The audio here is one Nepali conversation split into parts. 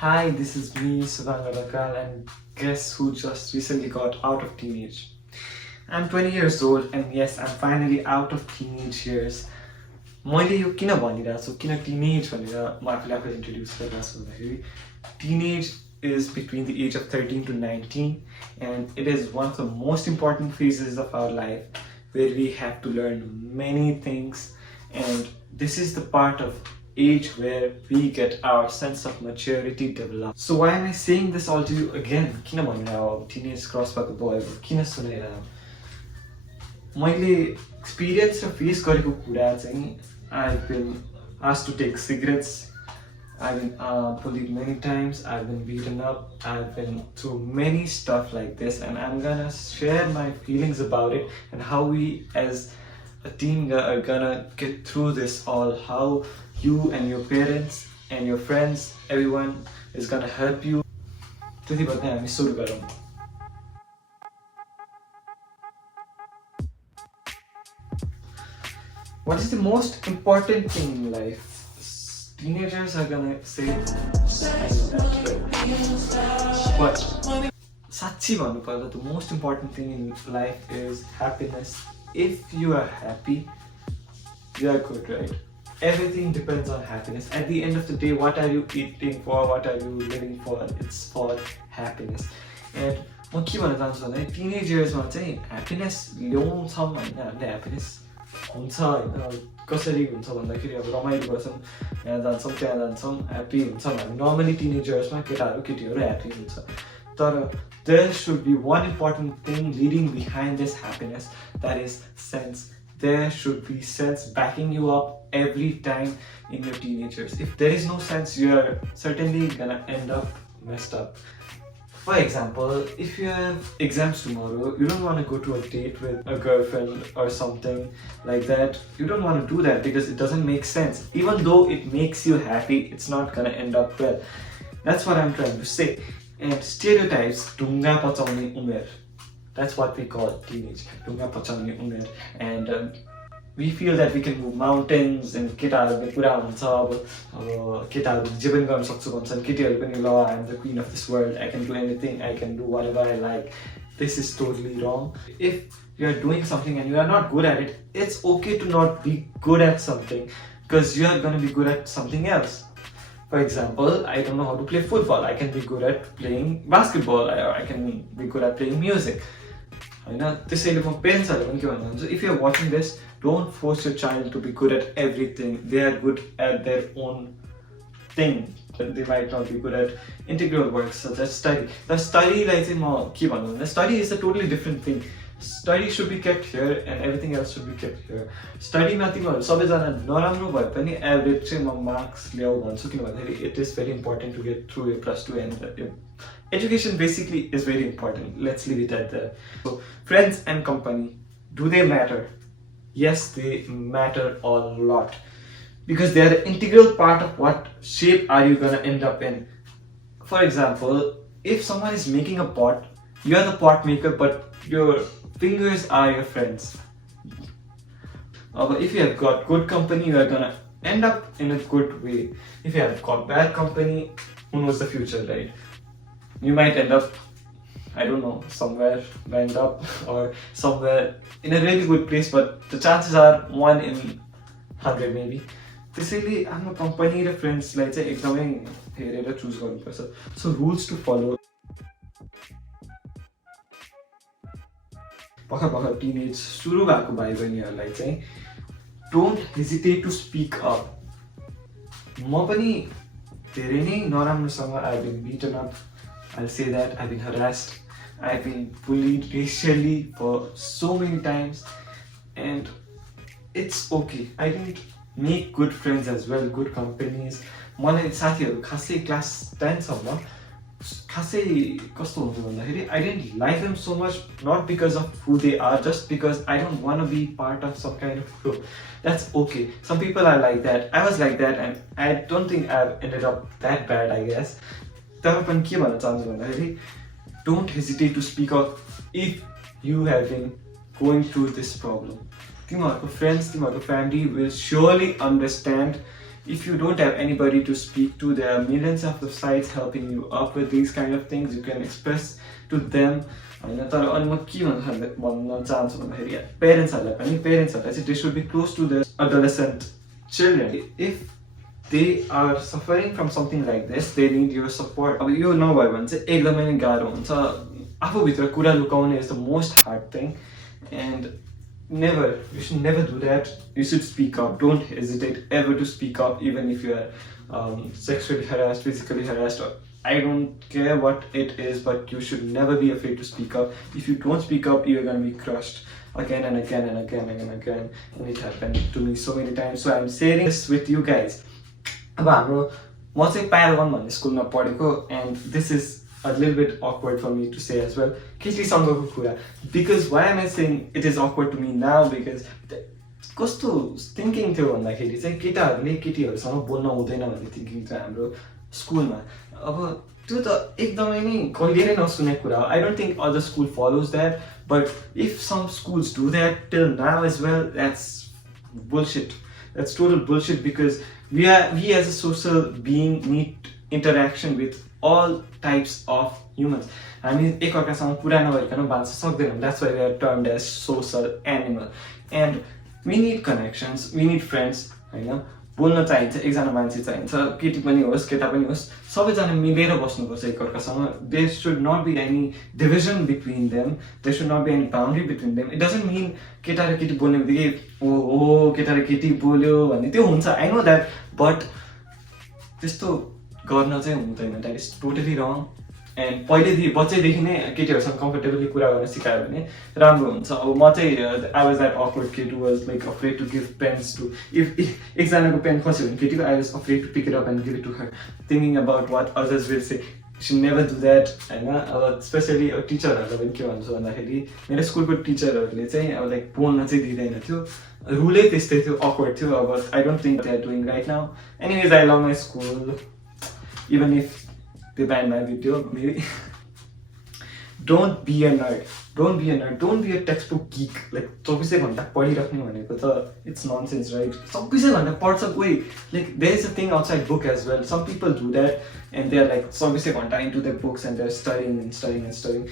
Hi, this is me, Sudhanga Rakal, and guess who just recently got out of teenage? I'm 20 years old, and yes, I'm finally out of teenage years. मैले यो किन भनिरहेको छु किन टिनेज भनेर म आफूले आफूलाई इन्ट्रोड्युस गरिरहेको छु भन्दाखेरि teenage is between the age of 13 to 19, and it is one of the most important phases of our life where we have to learn many things, and this is the part of age where we get our sense of maturity developed. So why am I saying this all to you again? किन भनिरहेको teenage cross भएको बोयको किन सुनाइरहेको मैले एक्सपिरियन्स र फेस गरेको कुरा चाहिँ I've been asked to take cigarettes, I've been bullied many times, I've been beaten up, I've been through many stuff like this, and I'm gonna share my feelings about it and how we as a team are gonna get through this all, how you and your parents and your friends, everyone is gonna help you. त्यति भन्दै हामी सुरु गरौँ. What is the most important thing in life? Teenagers are gonna say, but sachi भन्नुपर्दा the most important thing in life is happiness. If you are happy, you are good, right? Everything depends on happiness. At the end of the day, what are you eating for? What are you living for? It's for happiness. And म के भन्न चाहन्छु भने टिनेज इयर्समा चाहिँ ह्याप्पिनेस ल्याउँछौँ होइन हामीले ह्याप्पिनेस हुन्छ होइन कसरी हुन्छ भन्दाखेरि अब रमाइलो गर्छौँ यहाँ जान्छौँ त्यहाँ जान्छौँ ह्याप्पी हुन्छौँ हामी नर्मली टिनेज इयर्समा केटाहरू केटीहरू ह्याप्पी हुन्छ तर there should be one important thing leading behind this happiness, that is sense. There should be sense backing you up every time in your teenagers. If there is no sense, you are certainly gonna end up messed up. For example, if you have exams tomorrow, you don't want to go to a date with a girlfriend or something like that. You don't want to do that because it doesn't make sense. Even though it makes you happy, it's not gonna end up well. That's what I'm trying to say. And stereotypes, ढुङ्गा पचाउने उमेर. That's what we call teenage. ढुङ्गा पचाउने उमेर. And we feel that we can move mountains and केटाहरूले पुरा हुन्छ अब केटाहरूले जे पनि गर्न सक्छु भन्छन् केटीहरू पनि ल I am the queen of this world, I can do anything, I can do whatever I like. This is totally wrong. If you are doing something and you are not good at it, it's okay to not be good at something because you are going to be good at something else. For example, I don't know how to play football. I can be good at playing basketball, or I can be good at playing music. त्यसैले म पेरेन्ट्सहरूले पनि के भन्नु हुन्छ if you are watching this, don't force your child to be good at everything. They are good at their own thing. They might not be good at integral works such as study. The study like म के भन्नु भन्दा study is a totally different thing. Study should be kept here and everything else should be kept here. Study मा तिमीहरू सबैजना नराम्रो भए पनि एभरेज चाहिँ म मार्क्स ल्याऊ भन्छु किन भन्दाखेरि it is very important to get through your plus 2 and education basically is very important. Let's leave it at that. So friends and company, do they matter? Yes, they matter a lot because they are an integral part of what shape are you gonna end up in. For example, if someone is making a pot, you are the pot maker, but your fingers are your friends. But if you have got good company, you are gonna end up in a good way. If you have got bad company, who knows the future, right? You might end up, I don't know, somewhere banged up or somewhere in a really good place, but the chances are 1 in 100 maybe. त्यसैले आफ्नो कम्पनी र फ्रेन्ड्सलाई चाहिँ एकदमै हेरेर चुज गर्नुपर्छ. So rules to follow. भर्खर टिनेज सुरु भएको भाइ बहिनीहरूलाई चाहिँ don't hesitate to speak up. म पनि धेरै नै नराम्रोसँग I've been beaten up, I'll say that. I've been harassed, I've been bullied racially for so many times, and it's okay. I didn't make good friends as well, good companies. मलाई साथीहरू खासै क्लास 10 सम्म खासै कस्तो हुन्छ भन्दाखेरि I didn't like them so much, not because of who they are, just because I don't want to be part of some kind of group. That's okay. Some people are like that. I was like that, and I don't think I've ended up that bad, I guess. तर पनि के भन्न चाहन्छु भन्दाखेरि don't hesitate to speak up if you have been going through this problem. तिमीहरूको friends, तिमीहरूको family will surely understand if you don't have anybody to speak to, there are millions of sites helping you up with these kind of things. You can express to them. होइन तर अनि म के भन्न चाहन्छु भन्दाखेरि पेरेन्ट्सहरूलाई पनि पेरेन्ट्सहरूलाई चाहिँ they should be close to the adolescent children. If they are suffering from something like this they need your support. अब यो नभयो भने चाहिँ एकदमै नै गाह्रो हुन्छ. आफूभित्र कुरा लुकाउने is the most hard thing. And never, you should never do that. You should speak up. Don't hesitate ever to speak up, even if you are sexually harassed, physically harassed, or I don't care what it is, but you should never be afraid to speak up. If you don't speak up, you're gonna be crushed again and again and again and again. And it happened to me so many times. So I'm sharing this with you guys. अब हाम्रो म चाहिँ प्यारागन भन्ने स्कुलमा पढेको, and this is a little bit awkward for me to say as well. केटीसँगको कुरा. Because why am I saying it is awkward to me now? Because कस्तो थिङ्किङ थियो भन्दाखेरि चाहिँ केटाहरूले केटीहरूसँग बोल्न हुँदैन भन्ने थिङ्किङ थियो हाम्रो स्कुलमा. अब त्यो त एकदमै नै कहिले नै नसुनेको कुरा हो. I don't think other school follows that, but if some schools do that till now as well, that's bullshit. That's total bullshit, because we as a social being need interaction with all types of humans. हामी एकअर्कासँग कुरा नभइकन बाँच्न सक्दैनौँ. That's why we are termed as social animal. And we need connections, we need friends. होइन, बोल्न चाहिन्छ. एकजना मान्छे चाहिन्छ, केटी पनि होस् केटा पनि होस्, सबैजना मिलेर बस्नुपर्छ एकअर्कासँग. There should not be any division between them. There should not be any boundary between them. It doesn't mean केटा र केटी बोल्ने बित्तिकै ओ केटा र केटी बोल्यो भन्ने त्यो हुन्छ. I know that, but त्यस्तो गर्न चाहिँ हुँदैन. That is totally wrong. And पहिलेदेखि बच्चैदेखि नै केटीहरूसँग कम्फर्टेबली कुरा गर्न सिकायो भने राम्रो हुन्छ. अब म चाहिँ I was that awkward kid who was like afraid to give pens to, if एकजनाको पेन खस्यो भने केटीको, I was afraid to pick it up and give it to her, thinking about what others will say. You should never do that. होइन, अब स्पेसली अब टिचरहरूलाई पनि के भन्छु भन्दाखेरि मेरो स्कुलको टिचरहरूले चाहिँ अब लाइक बोल्न चाहिँ दिँदैन थियो. रुलै त्यस्तै थियो, अकवर्ड थियो. अब I don't think they are doing right now. Anyways, I love my school, even if they ban my video maybe. Don't be a nerd. Don't be a nerd. Don't be a textbook geek. Like 24 घण्टा पढिराख्नु भनेको त it's nonsense, right? 24 घण्टा पढ्छ कोही. Like there is a thing outside book as well. Some people do that and they are like 24 घण्टा into their books and they're studying and studying and studying.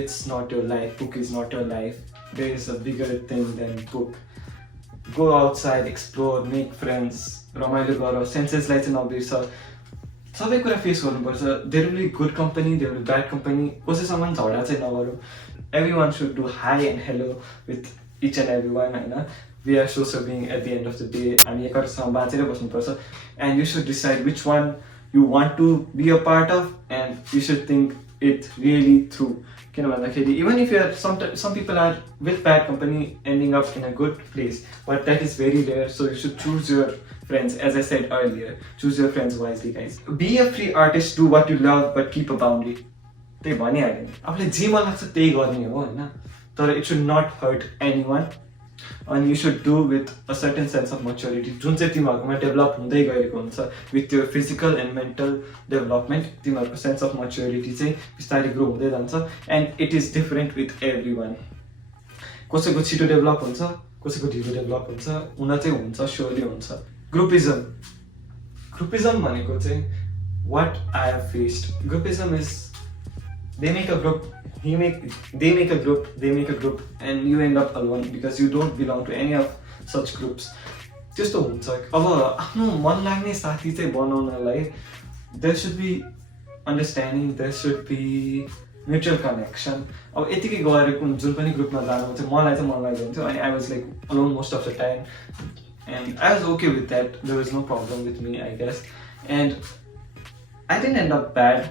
It's not your life. Book is not your life. There is a bigger thing than book. Go outside, explore, make friends. रमाइलो गर. सेन्सेसलाई चाहिँ नबिर्स. सबै कुरा फेस गर्नुपर्छ. There will be good company, there will be bad company. कसैसँग पनि झगडा चाहिँ नगरौँ. Every one should do hi and hello with each and every one. होइन, we are social being at the end of the day. हामी एकअर्कासँग बाँचेर बस्नुपर्छ. And you should decide which one you want to be a part of and you should think it really through. किन भन्दाखेरि even if you are some people are with bad company ending up in a good place, but that is very rare. So you should choose your friends. As I said earlier, choose your friends wisely, guys. Be a free artist, do what you love, but keep a boundary. त्यही भनिहाल्यो नि, आफूले जे मन लाग्छ त्यही गर्ने हो होइन, तर it should not hurt anyone. अनि you should do with a certain sense of maturity, जुन चाहिँ तिमीहरूकोमा डेभलप हुँदै गएको हुन्छ विथ यो फिजिकल एन्ड मेन्टल डेभलपमेन्ट. तिमीहरूको सेन्स अफ मच्योरिटी चाहिँ बिस्तारै ग्रो हुँदै जान्छ. And it is different with every one. कसैको छिटो डेभलप हुन्छ, कसैको ढिलो डेभलप हुन्छ, हुन चाहिँ हुन्छ, स्योरली हुन्छ. ग्रुपिजम भनेको चाहिँ what I have faced. Groupism is they make a group, they make a group and you end up alone because you don't belong to any of such groups. त्यस्तो हुन्छ. अब आफ्नो मन लाग्ने साथी चाहिँ बनाउनलाई there should be understanding, there should be mutual connection. अब यतिकै गएर जुन पनि ग्रुपमा जानु चाहिँ मलाई चाहिँ मन लाग्दैन थियो. अनि I was like alone most of the time. And I was okay with that. There was no problem with me, I guess. And I didn't end up bad.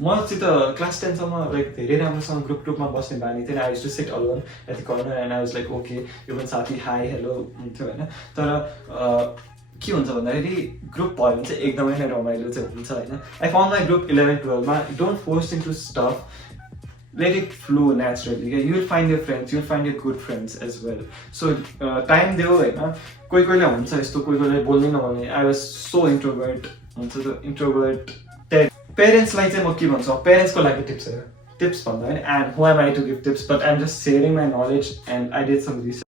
म चाहिँ त क्लास 10 सम्म लाइक धेरै राम्रोसँग ग्रुपमा बस्ने बानी थिएन. I used to sit alone at the corner and I was like okay, यो पनि साथी हाई हेलो हुन्थ्यो होइन. तर के हुन्छ भन्दाखेरि ग्रुप भयो भने चाहिँ एकदमै नै रमाइलो चाहिँ हुन्छ होइन. आई फाउन्ड माई ग्रुप 11-12 मा. Don't force into stuff, let it flow naturally. You will find your friends, you will find your good friends as well. So time देऊ होइन. कोही कोहीले हुन्छ यस्तो, कोही कोहीले बोल्नै नभने. आई वाज सो इन्ट्रोभर्ट हुन्छ त, इन्ट्रोभर्ट. पेरेन्ट्सलाई चाहिँ म के भन्छु, पेरेन्ट्सको लागि टिप्स भन्दा होइन, and who am I to give tips, but I am just sharing my knowledge and I did some research.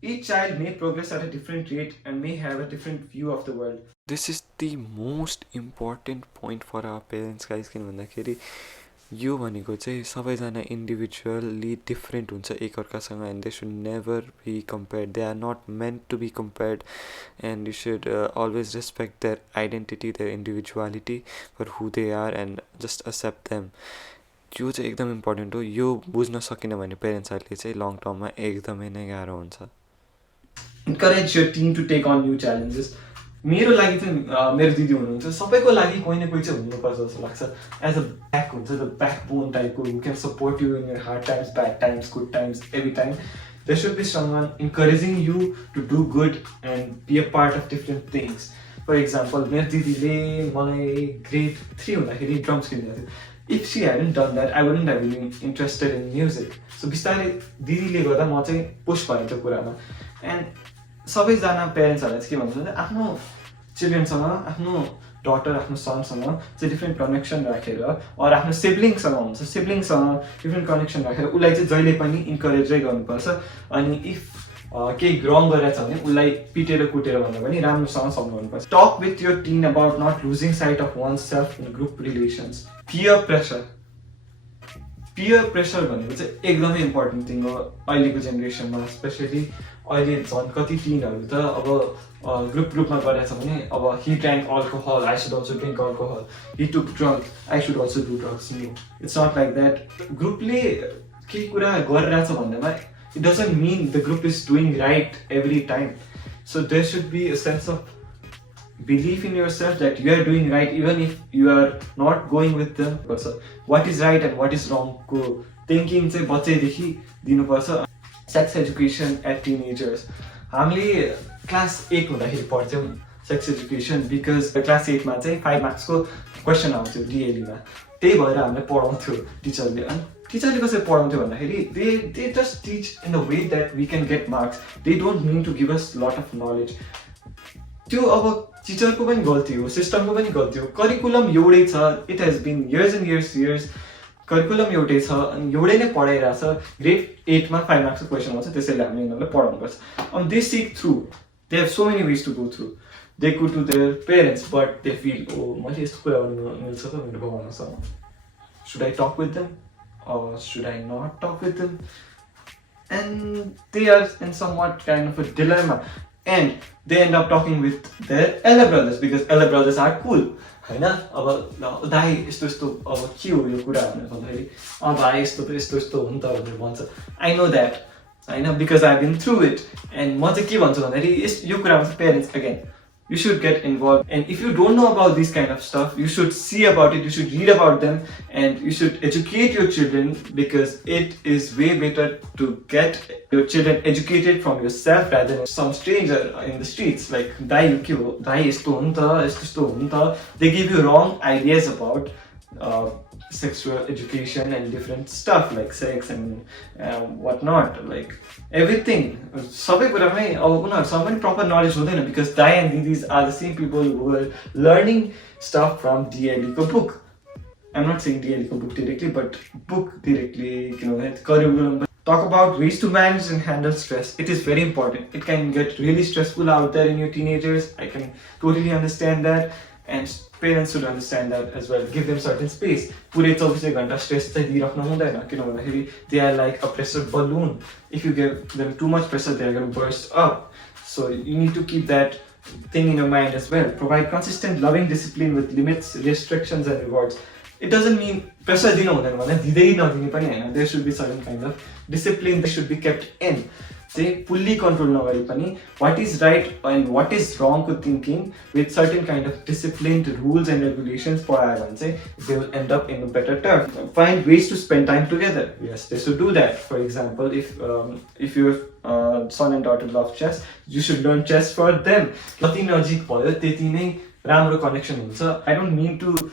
Each child may progress at a different rate and may have a different view of the world. This is the most important point for our parents, guys. किन भन्दाखेरि यो भनेको चाहिँ सबैजना इन्डिभिजुअली डिफ्रेन्ट हुन्छ एकअर्कासँग and they should never be compared. They are not meant to be compared and you should always respect their identity, their individuality for who they are and just accept them. त्यो चाहिँ एकदम इम्पोर्टेन्ट हो. यो बुझ्न सकिन भने पेरेन्ट्सहरूले चाहिँ लङ टर्ममा एकदमै नै गाह्रो हुन्छ. Encourage your team to take on new challenges. मेरो लागि चाहिँ मेरो दिदी हुनुहुन्छ, सबैको लागि कोही न कोही चाहिँ हुनुपर्छ जस्तो लाग्छ. एज अ ब्याक हुन्छ, द ब्याक बोन टाइपको who can support you in your hard times, bad times, good times, every time. There should be someone encouraging you to do good and be a part of different things. For example मेरो दिदीले मलाई ग्रेड 3 हुँदाखेरि ड्रम्स किनिदिएको थियो. If she hadn't done that I wouldn't have been interested in music. So बिस्तारै दिदीले गर्दा म चाहिँ पुस भएँ त्यो कुरामा. एन्ड सबैजना पेरेन्ट्सहरूलाई चाहिँ के भन्छ भने आफ्नो चिल्ड्रेनसँग, आफ्नो डटर, आफ्नो सनसँग चाहिँ डिफ्रेन्ट कनेक्सन राखेर, अरू आफ्नो सिब्लिङसँग हुन्छ, सिब्लिङसँग डिफ्रेन्ट कनेक्सन राखेर उसलाई चाहिँ जहिले पनि इन्करेजै गर्नुपर्छ. अनि इफ केही रङ गरिरहेछ भने उसलाई पिटेर कुटेर भन्दा पनि राम्रोसँग सम्झाउनुपर्छ. Talk with your teen about not losing sight of oneself in group relations. Peer pressure. Peer pressure भनेको चाहिँ एकदमै इम्पोर्टेन्ट थिङ हो अहिलेको जेनेरेसनमा. स्पेसली अहिले झन् कति टिनहरू त अब ग्रुपमा गरिरहेछ भने अब he drank alcohol, I should also drink alcohol, he took drug, I should also do drugs. No, it's not like that. ग्रुपले केही कुरा गरिरहेछ भन्दामा it doesn't mean the group is doing right every time. So there should be a sense of belief in yourself that you are doing right even if you are not going with them. So what is right and what is wrong ko thinking चाहिँ बच्चैदेखि दिनुपर्छ. Sex education at teenagers. हामीले क्लास 8 हुँदाखेरि पढ्थ्यौँ सेक्स एजुकेसन, बिकज क्लास 8मा चाहिँ 5 मार्क्सको क्वेसन आउँथ्यो डिएलीमा. त्यही भएर हामीले पढाउँथ्यो टिचरले. अनि टिचरले कसरी पढाउँथ्यो भन्दाखेरि they just teach in the way that we can get marks. They don't mean to give us lot of knowledge. त्यो अब टिचरको पनि गल्ती हो, सिस्टमको पनि गल्ती हो. करिकुलम एउटै छ. It has been years and years curriculum एउटै छ अनि एउटै नै पढाइरहेछ. ग्रेड 8मा 5 मार्क्सको क्वेसन आउँछ, त्यसैले हामीले यिनीहरूलाई पढाउनुपर्छ. अनि they sick through, they have so many ways to go through. They go to their parents but they feel oh मैले यस्तो कुरा गर्नु मिल्छ त मेरो बाबाआमासँग. Should I talk with them or should I not talk with them? And they are in somewhat kind of a dilemma. And they end up talking with their elder brothers because elder brothers are cool. होइन, अब दाइ यस्तो यस्तो अब के हो यो कुरा भनेर भन्दाखेरि भाइ यस्तो त यस्तो यस्तो हो नि त भनेर भन्छ. आई नो द्याट होइन, because I been through it. And म चाहिँ के भन्छु भन्दाखेरि यो कुरामा चाहिँ parents again you should get involved. And if you don't know about this kind of stuff, you should see about it, you should read about them, and you should educate your children, because it is way better to get your children educated from yourself rather than some stranger in the streets like dai yesto hunta yesto hunta. They give you wrong ideas about sexual education and different stuff like sex and whatnot, like everything. सबै कुरामै अब उनीहरूसँग पनि प्रपर नलेज हुँदैन because दाइ एन्ड दिदीज are the same people who are learning stuff from डिएली को book. I am not saying डिएली को book directly but book directly किनभने curriculum. Talk about ways to manage and handle stress. It is very important. It can get really stressful out there in your teenagers. I can totally understand that. And parents should understand that as well. Give them certain space. पुरै 24 घण्टा स्ट्रेस चाहिँ दिइराख्नु हुँदैन किन भन्दाखेरि they are like a pressure balloon. If you give them too much pressure, they are going to burst up. So you need to keep that thing in your mind as well. Provide consistent, loving discipline with limits, restrictions and rewards. It doesn't mean pressure दिनु हुँदैन भने दिँदै नदिने पनि हैन. There should be certain kind of discipline that should be kept in. चाहिँ फुल्ली कन्ट्रोल नगरी पनि what is right and what is wrong को thinking with certain kind of disciplined rules and regulations पढायो भने चाहिँ they will end up in a better turf. Find ways to spend time together. Yes, they should do that. For example, if your son and daughter love chess, you should learn chess for them. जति नजिक भयो त्यति नै राम्रो कनेक्सन हुन्छ. I don't mean to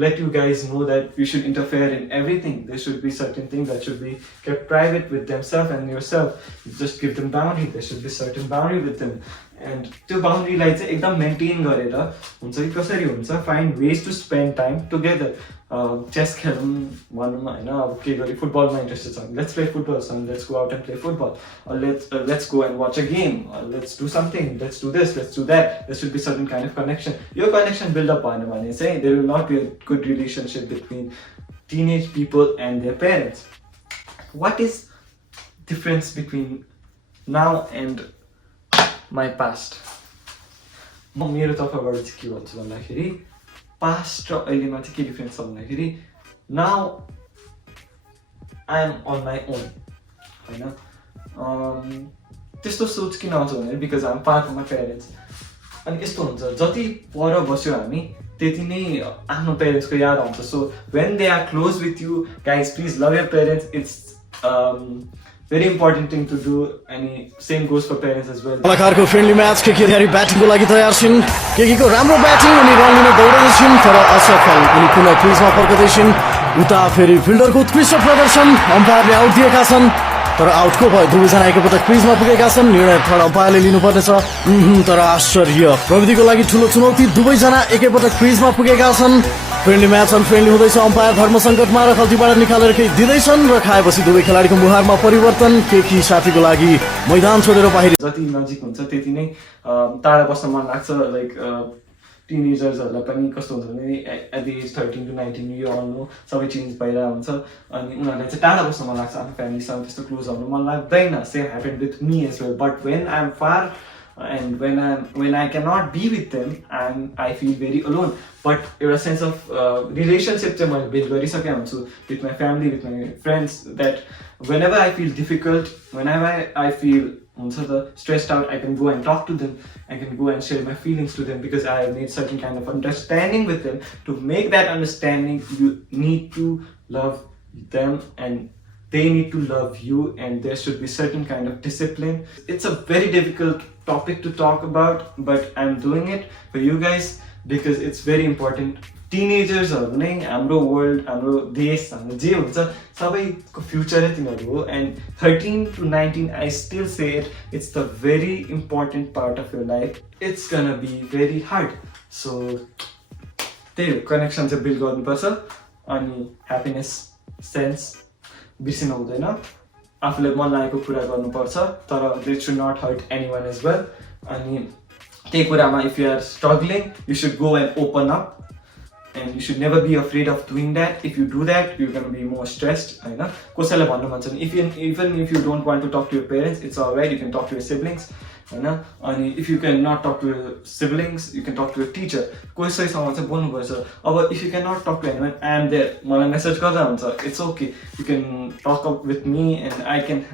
let you guys know that you should interfere in everything. There should be certain things that should be kept private with themselves and yourself. Just give them boundary. There should be certain boundary with them. And त्यो बााउन्ड्रीलाई चाहिँ एकदम मेन्टेन गरेर हुन्छ कि कसरी हुन्छ find ways to spend time together chess खेलौँ भनौँ होइन अब के गरी फुटबलमा इन्ट्रेस्टेड छ भने लेट्स प्ले फुटबल छ let's go out and play football let's go and watch a game let's do something let's do this let's do that there should be certain kind of connection यो कनेक्सन बिल्डअप भएन भने चाहिँ there will not be a good relationship between teenage people and their parents what is difference between now and my past म मेरो तर्फबाट चाहिँ के भन्छु भन्दाखेरि पास्ट र अहिलेमा चाहिँ के डिफ्रेन्स छ भन्दाखेरि now I am on my own होइन त्यस्तो सोच किन आउँछ भने because I am part of my parents अनि यस्तो हुन्छ जति पर बस्यो हामी त्यति नै आफ्नो पेरेन्ट्सको याद आउँछ so when they are close with you guys please love your parents it's very important thing to do and same goes for parents as well. कलाकारको फ्रेन्डली म्याच केकेआर ब्याटिङको लागि तयार छिन् केकेको राम्रो ब्याटिङ अनि रन लिन दौडने छिन् तर असफल अनि पुनः क्रिजमा फर्कदै छिन् उता फेरि फिल्डरको उत्कृष्ट प्रदर्शन अम्पायरले आउट दिएका छन् तर आउटको भयो दुवैजना एकपटक क्रिजमा पुगेका छन् निर्णय थर्ड अम्पायरले लिनुपर्नेछ तर आश्चर्य प्रविधिको लागि ठुलो चुनौती दुवैजना एकैपटक क्रिजमा पुगेका छन् फ्रेन्डली म्याच अनफ्रेन्डली हुँदैछ अम्पायर धर्म सङ्कटमा र खल्तीबाट निकालेर केही दिँदैछन् र खाएपछि दुवै खेलाडीको मुहारमा परिवर्तन केकी साथीको लागि मैदान छोडेर बाहिर जति नजिक हुन्छ त्यति नै टाढा बस्न मन लाग्छ लाइक टिनेजर्सहरूलाई पनि कस्तो हुन्छ भने एट द एज 13 to 19 यो आउनु सबै चेन्ज भइरहेको हुन्छ अनि उनीहरूलाई चाहिँ टाढा बस्न मन लाग्छ आफ्नो फ्यामिलीसँग त्यस्तो क्लोज हुनु मन लाग्दैन same happen with me as well but when I am far and when I cannot be with them and I feel very alone but एउटा sense of relationship चाहिँ मैले build गरिसकेको हुन्छु with my family with my friends that whenever I feel difficult whenever I feel हुन्छ त stressed out I can go and talk to them I can go and share my feelings to them because I have made certain kind of understanding with them to make that understanding you need to love them and they need to love you and there should be certain kind of discipline. It's a very difficult topic to talk about but I'm doing it for you guys because it's very important. Teenagers are नै हाम्रो वर्ल्ड हाम्रो देश हाम्रो जे हुन्छ सबैको फ्युचरै तिनीहरू हो and 13 to 19 I still say it's the very important part of your life. It's gonna be very hard. So त्यही हो कनेक्सन चाहिँ बिल्ड गर्नुपर्छ अनि ह्याप्पिनेस सेन्स बिर्सिन हुँदैन आफूलाई मन लागेको कुरा गर्नुपर्छ तर that should not hurt anyone as well अनि त्यही कुरामा if you are struggling you should go and open up and you should never be afraid of doing that if you do that you can be more stressed होइन कसैलाई भन्नु मन छ भने even if you don't want to talk to your parents it's alright you can talk to your siblings होइन अनि if you can not talk to your siblings you can talk to your teacher कसैसँग चाहिँ बोल्नुपर्छ अब if you can not talk to anyone I am there मलाई मेसेज गर्दा हुन्छ it's okay you can talk up with me and I can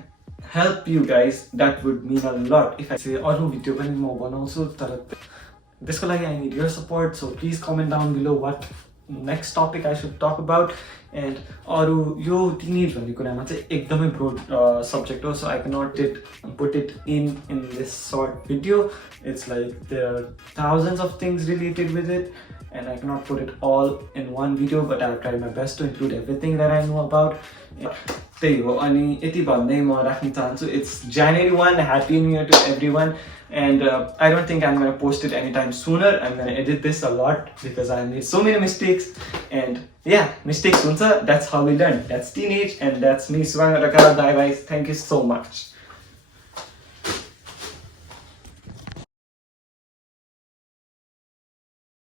help you guys that would mean a lot if I अरू भिडियो पनि म बनाउँछु तर त्यसको लागि I need your support so please comment down below what next topic I should talk about and अरू यो टिनेज भन्ने कुरामा चाहिँ एकदमै ब्रोड सब्जेक्ट हो so I can not put it in this short video it's like there are thousands of things related with it and I cannot put it all in one video but I'll try my best to include everything that I know about. त्यही हो अनि यति भन्दै म राख्न चाहन्छु it's January 1 Happy New Year to everyone and I don't think I'm going to post it anytime sooner. I'm going to edit this a lot because I made so many mistakes and yeah, mistakes huncha, that's how we learn. That's teenage and that's me, Sivang Rakala. Bye guys, thank you so much.